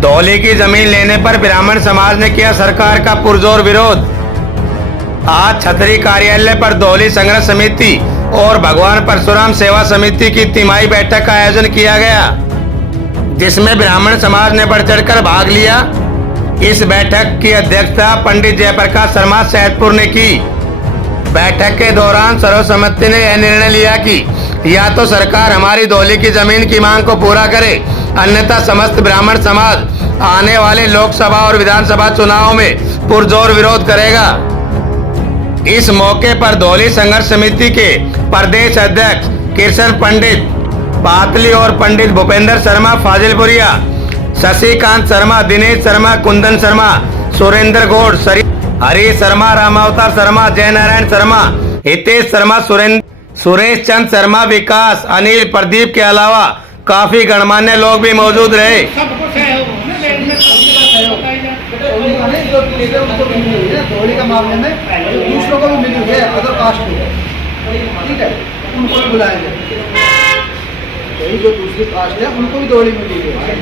धौली की जमीन लेने पर ब्राह्मण समाज ने किया सरकार का पुरजोर विरोध। आज छतरी कार्यालय पर धौली संघर्ष समिति और भगवान परशुराम सेवा समिति की तिमाही बैठक का आयोजन किया गया, जिसमें ब्राह्मण समाज ने बढ़ चढ़कर भाग लिया। इस बैठक की अध्यक्षता पंडित जयप्रकाश शर्मा सैदपुर ने की। बैठक के दौरान सर्वसम्मति ने यह निर्णय लिया कि या तो सरकार हमारी धौली की जमीन की मांग को पूरा करे, अन्यथा समस्त ब्राह्मण समाज आने वाले लोकसभा और विधानसभा चुनाव में पुरजोर विरोध करेगा। इस मौके पर धौली संघर्ष समिति के प्रदेश अध्यक्ष कृष्ण पंडित पातली और पंडित भूपेंद्र शर्मा फाजिलपुरिया, शशिकांत शर्मा, दिनेश शर्मा, कुंदन शर्मा, सुरेंद्र गौड़, हरीश शर्मा, रामावतार शर्मा, जय नारायण शर्मा, हितेश शर्मा, सुरेश चंद शर्मा, विकास, अनिल, प्रदीप के अलावा काफी गणमान्य लोग भी मौजूद रहे। धौली का मामले में दूसरों को भी मिली हुई है, अदर कास्ट को, ठीक है, उनको भी बुलाएंगे। यही जो दूसरी कास्ट है उनको भी धौली मिली हुई है,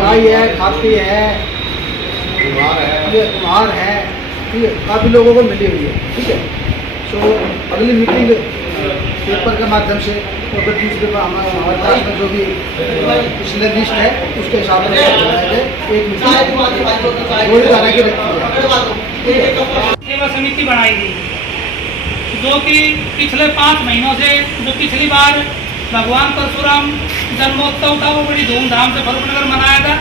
नाई है, खाती है, कुम्हार है, ठीक है, काफ़ी लोगों को मिली हुई है, ठीक है। सो अगली मीटिंग पेपर के माध्यम से और फिर दूसरे पर हमारे पास में जो भी पिछले लिस्ट है उसके हिसाब से एक सेवा समिति बनाई गई, जो कि पिछले 5 महीनों से जो पिछली बार भगवान परशुराम जन्मोत्सव था वो बड़ी धूमधाम से फरूखनगर मनाया था।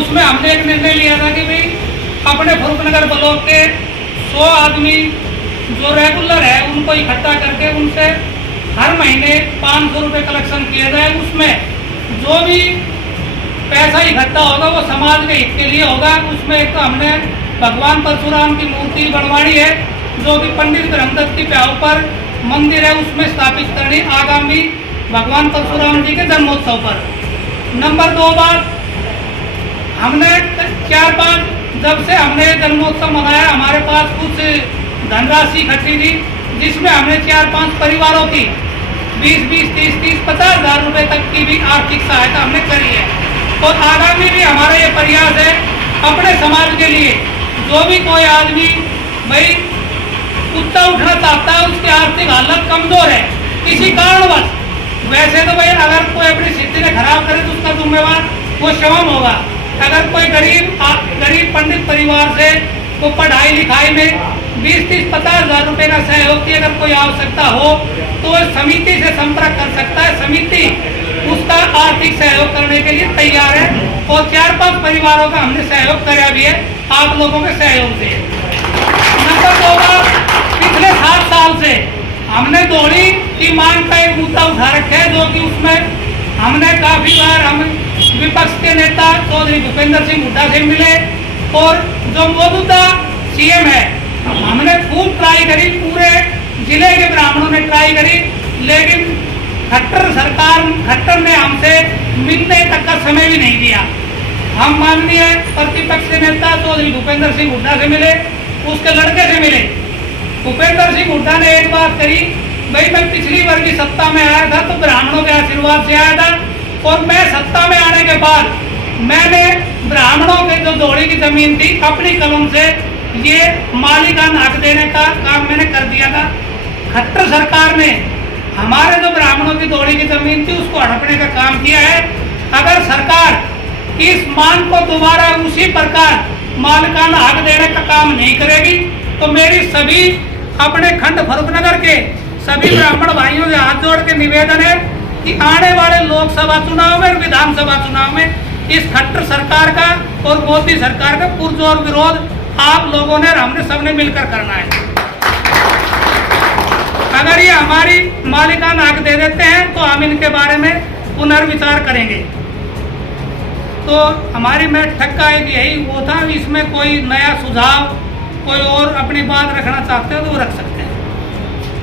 उसमें हमने एक निर्णय लिया था कि भाई अपने फरूखनगर ब्लॉक के 100 आदमी जो रेगुलर है उनको इकट्ठा करके उनसे हर महीने 500 रुपये कलेक्शन किया जाए। उसमें जो भी पैसा इकट्ठा होगा वो समाज के हित के लिए होगा। उसमें एक तो हमने भगवान परशुराम की मूर्ति बनवानी है, जो कि पंडित ब्रह्मदत्त की प्याऊ पर मंदिर है, उसमें स्थापित करनी आगामी भगवान परशुराम जी के जन्मोत्सव पर। नंबर 2 बात, हमने 4-5 जब से हमने जन्मोत्सव मनाया, हमारे पास कुछ धनराशि इकट्ठी थी, जिसमें हमने 4-5 परिवारों की 20-20, 30-30, 50 हज़ार रुपये तक की भी आर्थिक सहायता हमने करी है। और आगामी भी हमारा ये प्रयास है अपने समाज के लिए, जो भी कोई आदमी भाई कुत्ता उठना चाहता है, उसकी आर्थिक हालत कमजोर है किसी कारणवश, वैसे तो भाई अगर कोई अपनी स्थिति ने खराब करे तो उसका जिम्मेवार वो स्वयं होगा। अगर कोई गरीब पंडित परिवार से को पढ़ाई लिखाई में 20-30, 50 हज़ार रुपये का सहयोग की अगर कोई आवश्यकता हो तो समिति से संपर्क कर सकता है। समिति उसका आर्थिक सहयोग करने के लिए तैयार है और 4-5 परिवारों का हमने सहयोग कराया भी है आप लोगों के सहयोग से। नंबर 2 बात, पिछले 7 साल से हमने धौली की मांग का एक मुद्दा उठा रखा है, जो कि उसमें हमने काफी बार हम विपक्ष के नेता चौधरी भूपेंद्र सिंह हुड्डा से मिले और जो मौजूदा सीएम है हमने खूब ट्राई करी, पूरे जिले के ब्राह्मणों ने ट्राई करी, लेकिन खट्टर ने हमसे मिलने तक का समय भी नहीं दिया। हम माननीय प्रतिपक्ष के नेता चौधरी भूपेंद्र सिंह हुड्डा से मिले, उसके लड़के से मिले। भूपेंद्र सिंह हुड्डा ने एक बात करी, भाई मैं पिछली बार की सत्ता में आया था तो ब्राह्मणों के आशीर्वाद से आया था, और मैं सत्ता में आने के बाद मैंने ब्राह्मणों के जो धौली की जमीन थी अपनी कलम से ये मालिकाना हक देने का काम मैंने कर दिया था। खट्टर सरकार ने हमारे जो ब्राह्मणों की धौली की जमीन थी उसको हड़पने का काम किया है। अगर सरकार इस मांग को दोबारा उसी प्रकार मालिकाना हक देने का काम नहीं करेगी तो मेरी सभी अपने खंड फरूखनगर के सभी ब्राह्मण भाइयों से हाथ जोड़ के निवेदन है कि आने वाले लोकसभा चुनाव में, विधानसभा चुनाव में इस खट्टर सरकार का और मोदी सरकार का पुरजोर विरोध आप लोगों ने और हमने सबने मिलकर करना है। अगर ये हमारी मालिकाना हक दे देते हैं तो हम इनके बारे में पुनर्विचार करेंगे। तो हमारी बैठक का एक यही वो था, इसमें कोई नया सुझाव कोई और अपनी बात रखना चाहते हो तो वो रख सकते हैं।